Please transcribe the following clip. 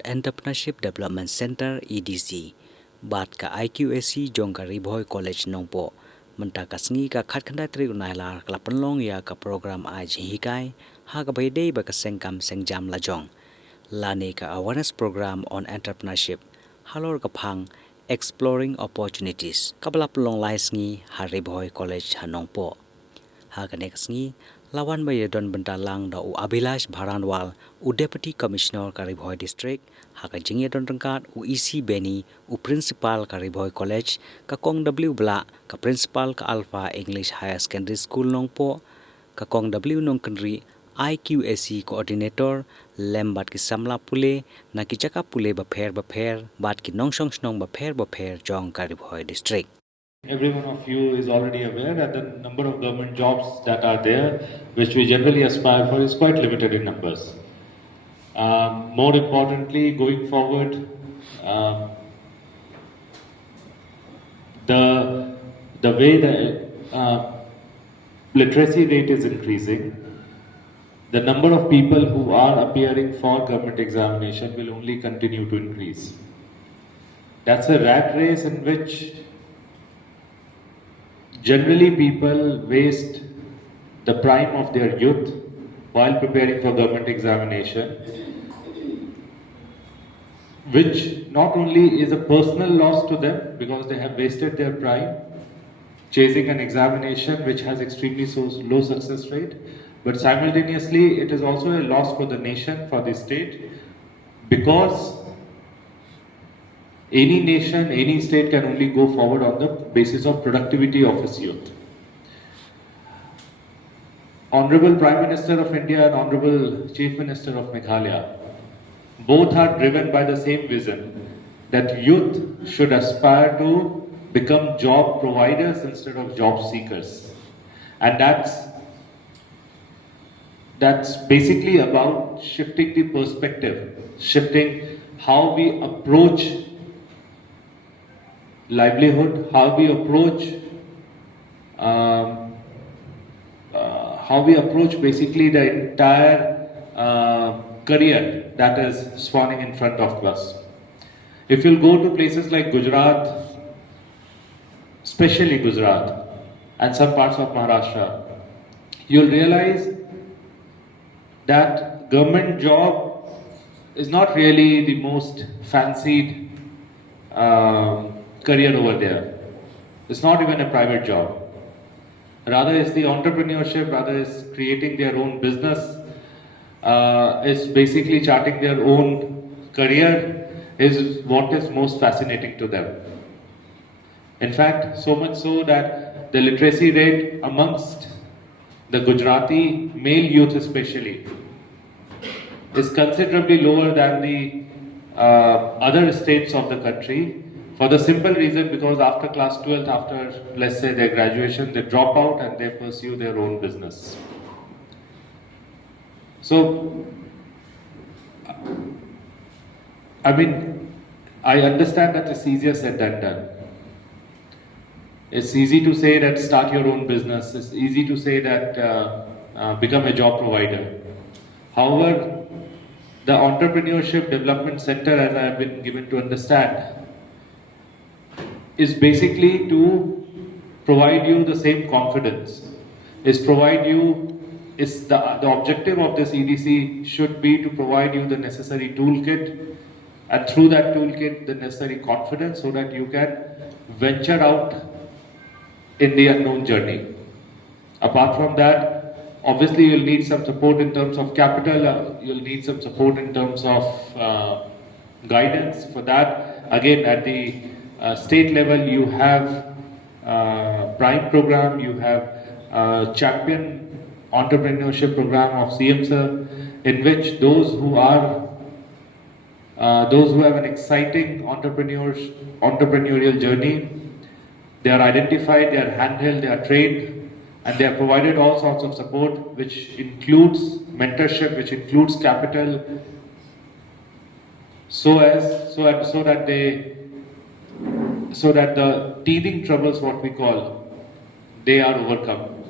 Entrepreneurship Development Center EDC bat ka IQAC jong ka Bhoi College nongpo menta ka sngi ka khat khanda tri unai lar kla panlong ya ka program a Jinghikai ha ka bai dei ba ka Sengkam Sengjam la jong lani ka awareness program on entrepreneurship halor ka phang exploring opportunities kabla panlong lai sngi ha Bhoi College hanongpo ha ka nek sngi lawan ba yedon benta lang da u Abilash Bharanwal u Deputy Commissioner ka Bhoi District ha ka jingye don rangkat u EC Beni u Principal ka Bhoi College ka kong W Bla ka Principal ka Alpha English Higher Secondary School nongpo ka kong W nong kanri IQAC Coordinator lembat ki samla pule na ki chaka pule ba pher bat ki nongshong snong ba pher jong ka Bhoi District. Every one of you is already aware that the number of government jobs that are there, which we generally aspire for, is quite limited in numbers. More importantly, going forward, the way the literacy rate is increasing, the number of people who are appearing for government examination will only continue to increase. That's a rat race in which generally people waste the prime of their youth while preparing for government examination, which not only is a personal loss to them because they have wasted their prime chasing an examination which has extremely low success rate, but simultaneously it is also a loss for the nation, for the state, because any nation, any state can only go forward on the basis of productivity of its youth. Honorable Prime Minister of India and Honorable Chief Minister of Meghalaya, both are driven by the same vision that youth should aspire to become job providers instead of job seekers. And that's basically about shifting the perspective, shifting how we approach livelihood, how we approach basically the entire career that is spawning in front of us. If you'll go to places like Gujarat, especially Gujarat and some parts of Maharashtra, you'll realize that government job is not really the most fancied career over there. It's not even a private job. Rather, it's the entrepreneurship, rather it's creating their own business, it's basically charting their own career is what is most fascinating to them. In fact, so much so that the literacy rate amongst the Gujarati male youth especially is considerably lower than the other states of the country, for the simple reason because after class 12th, after let's say their graduation, they drop out and they pursue their own business. So, I mean, I understand that it's easier said than done. It's easy to say that start your own business. It's easy to say that become a job provider. However, the Entrepreneurship Development Center, as I have been given to understand, is basically to provide you the same confidence. The objective of this EDC should be to provide you the necessary toolkit, and through that toolkit the necessary confidence so that you can venture out in the unknown journey. Apart from that, obviously you'll need some support in terms of capital, you'll need some support in terms of guidance. For that, again, at the state level, you have Prime program, you have Champion Entrepreneurship program of CM Sir, in which those who have an exciting entrepreneurial journey, they are identified, they are handheld, they are trained, and they are provided all sorts of support, which includes mentorship, which includes capital, so that the teething troubles, what we call, they are overcome.